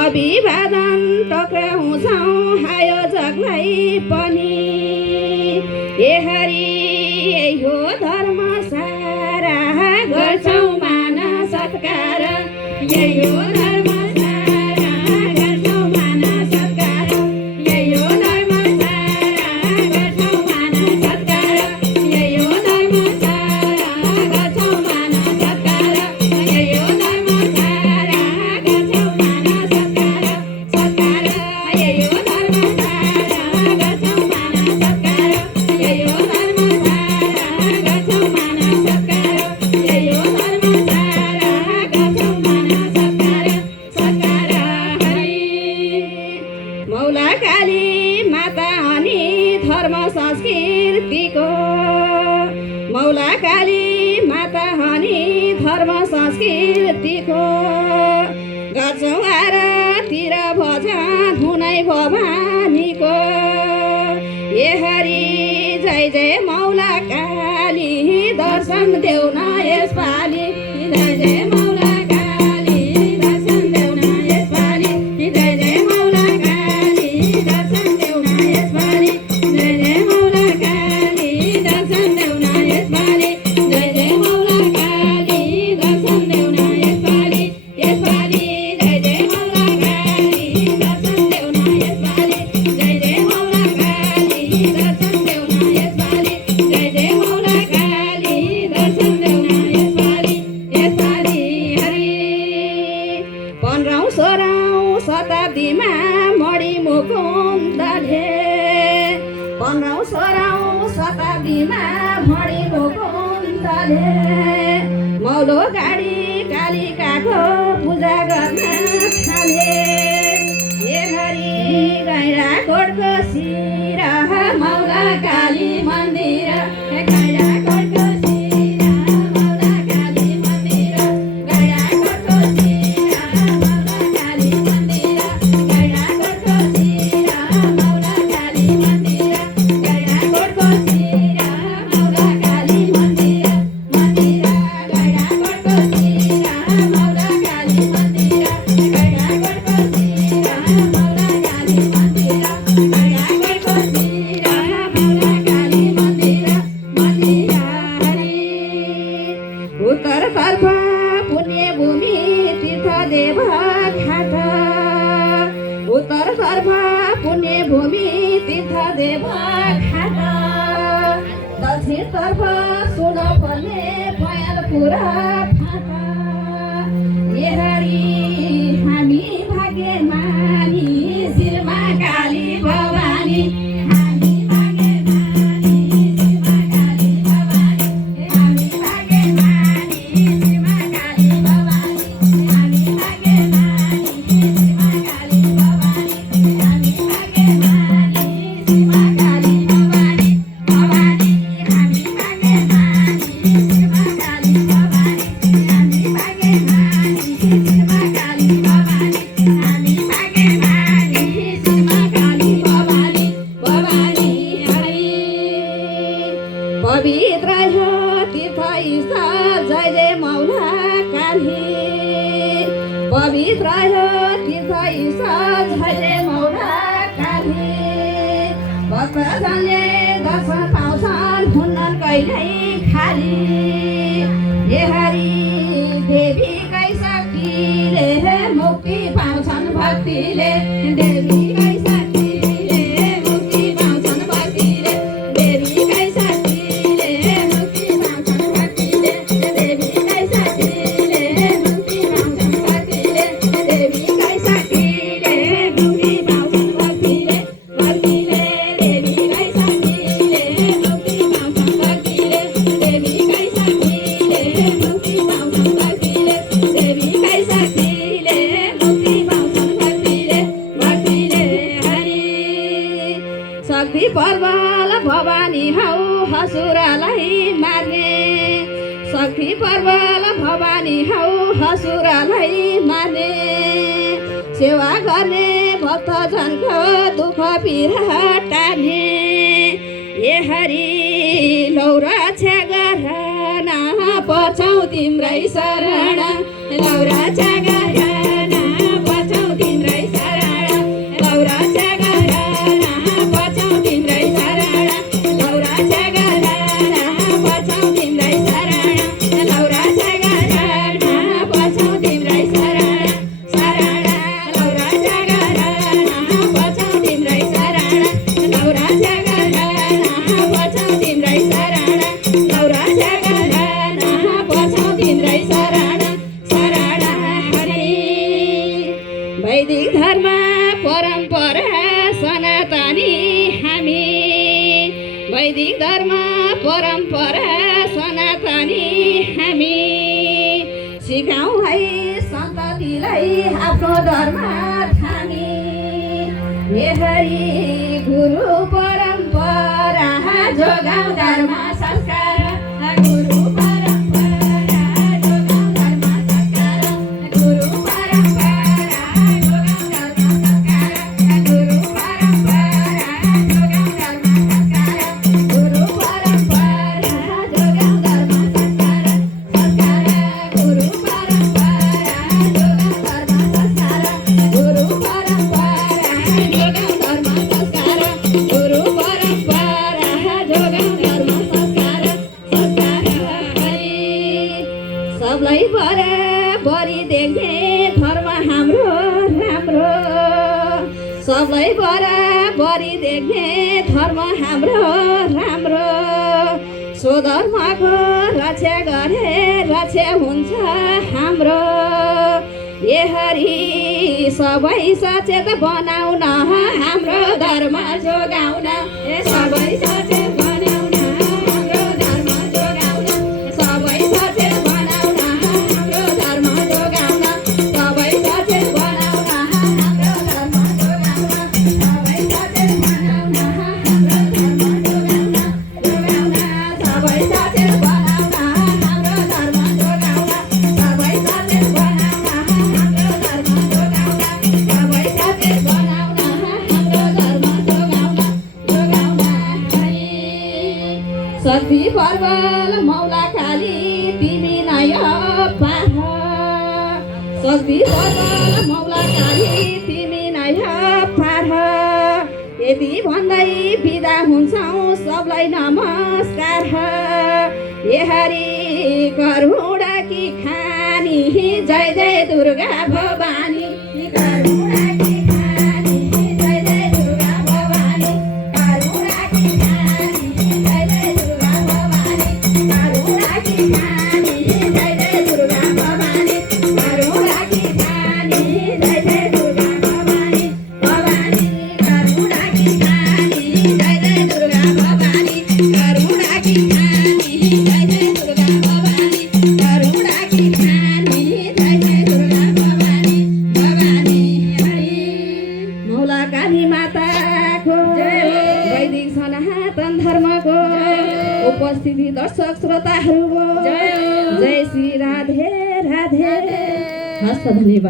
अभिवादन टक्राउँछौँ आयोजकलाई पनि। हे हरि यही हो धर्म सारा गर्छौँ मान सत्कार। यही हो धर्म सारा गर्छौँ मान सत्कार। यही हो धर्म सारा गर्छौँ मान सत्कार। यही हो धर्म सारा गर्छौँ मान सत्कार। यही हो धर्म सारा गर्छौँ मान सत्कार। सत्कार यही हो धर्म सारा गर्छौँ मान सत्कार। यही हो धर्म सारा गर्छौँ मान सत्कार। यही हो धर्म सारा गर्छौँ मान सत्कार। सत्कार हरि मौला काली माता अनि धर्म संस्कृतिको। मौला काली माता अनि धर्म संस्कृतिको गर्छौँ आरती र भजन हुनै भवानीको। हे हरि जय जय मौला काली दर्शन देऊ न यसपालि। जय जय मौला काली दर्शन देऊ न यसपालि। जय जय मौला काली दर्शन देऊ न यसपालि। जय जय मौला काली दर्शन देऊ न यसपालि। जय जय मौला काली दर्शन देऊ न यसपालि। यसपालि जय जय मौला काली दर्शन देऊ न यसपालि। जय जय मौला काली दर्शन देऊ न यसपालि। जय जय मौला काली दर्शन देऊ न यसपालि। यसपालि हरि 15औं 16औं शताब्दीमा मणि मुकुन्दले। 15औं 16औं शताब्दीमा मणि मुकुन्दले मौलो गाडी कालिकाको पूजा गर्न थाले। हे हरि गैँडाकोटको शिर मौला काली मन्दिर। गैँडाकोटको शिर मौला काली मन्दिर। गैँडाकोटको शिर मौला काली मन्दिर। गैँडाकोटको शिर मौला काली मन्दिर। गैँडाकोटको शिर मौला काली मन्दिर। मन्दिर गैँडाकोटको शिर मौला काली मन्दिर। गैँडाकोटको शिर मौला काली मन्दिर। गैँडाकोटको शिर मौला काली मन्दिर। मन्दिर हरि उत्तरतर्फ पुण्यभूमि तीर्थदेव घाट। उत्तरतर्फ पुण्यभूमि तीर्थदेव घाट। दक्षिणतर्फ सुनपर्ने पयलपुर फाँट। हे हरि हामी भाग्यमानी शिरमा काली भवानी। हामी भाग्यमानी शिरमा काली भवानी। हामी भाग्यमानी शिरमा काली भवानी। हामी भाग्यमानी शिरमा काली भवानी। हामी भाग्यमानी शिरमा काली भवानी। भवानी हामी भाग्यमानी शिरमा काली भवानी। हामी भाग्यमानी शिरमा काली भवानी। हामी भाग्यमानी शिरमा काली भवानी। भवानी हरि पवित्र हो तीर्थस्थल जय जय मौला काली। पवित्र हो तीर्थस्थल जय जय मौला काली। भक्तजनले दर्शन पाउँछन् हुन्नन् कहिल्यै खाली। हे हरि देवीकै शक्तिले मुक्ति पाउँछन् भक्तिले। देवीकै शक्तिले मुक्ति पाउँछन् भक्तिले। देवीकै शक्तिले हसुरालाई मार्ने शक्ति प्रबल भवानी हौ हसुरालाई मार्ने सेवा गर्ने भक्तजनको दुःख पीडा टार्ने ए हरि लौ रक्षा गर पर्छौँ तिम्रै शरण लौ रक्षा गर पर्छौँ तिम्रै शरण लौ रक्षा गर पर्छौँ तिम्रै शरण लौ रक्षा गर पर्छौँ तिम्रै शरण लौ रक्षा गर पर्छौँ तिम्रै शरण शरण लौ रक्षा गर पर्छौँ तिम्रै शरण लौ रक्षा गर पर्छौँ तिम्रै शरण लौ रक्षा गर पर्छौँ तिम्रै शरण शरण हरि वैदिक धर्म परम्परा सनातनी हामी वैदिक धर्म परम्परा सनातनी हामी सिकाउँ है सन्ततिलाई आफ्नो धर्म थामी हे हरि गुरु परम्परा जोगाउँ धर्म संस्कार गुरु परम्परा जोगाउँ धर्म संस्कार गुरु परम्परा जोगाउँ धर्म संस्कार गुरु परम्परा जोगाउँ धर्म संस्कार गुरु परम्परा जोगाउँ धर्म संस्कार संस्कार गुरु परम्परा जोगाउँ धर्म संस्कार गुरु परम्परा जोगाउँ धर्म संस्कार गुरु परम्परा जोगाउँ धर्म संस्कार संस्कार हरि सबलाई बराबरी देख्ने धर्म हाम्रो राम्रो सबलाई बराबरी देख्ने धर्म हाम्रो राम्रो सो धर्मको रक्षा गरे रक्षा हुन्छ हाम्रो ए हरि सबै सचेत बनाउन हाम्रो धर्म जोगाउन ए सबै सचेत बनाउन हाम्रो धर्म जोगाउन सबै सचेत बनाउन हाम्रो धर्म जोगाउन सबै सचेत बनाउन हाम्रो धर्म जोगाउन सबै सचेत बनाउन हाम्रो धर्म जोगाउन जोगाउन सबै सचेत बनाउन हाम्रो धर्म जोगाउन सबै सचेत बनाउन हाम्रो धर्म जोगाउन सबै सचेत बनाउन हाम्रो धर्म जोगाउन जोगाउन हरि शक्ति प्रबल मौला काली तिमी नय पार शक्ति प्रबल मौला काली तिमी नय पार यति भन्दै बिदा हुन्छौँ सबलाई नमस्कार ए हरि करुणाकी खानी जय जय दुर्गा भवानी करुणाकी खानी जय जय दुर्गा भवानी करुणाकी खानी जय जय दुर्गा भवानी करुणाकी खानी जय जय दुर्गा भवानी करुणाकी खानी जय जय दुर्गा भवानी भवानी करुणाकी खानी जय जय दुर्गा भवानी करुणाकी खानी जय जय दुर्गा भवानी करुणाकी खानी जय जय दुर्गा भवानी भवानी हरि मौला काली माताको वैदिक सनातन धर्मको उपस्थिति दर्शक श्रोताहरूको जय श्री राधे राधे हस्त धन्यवाद।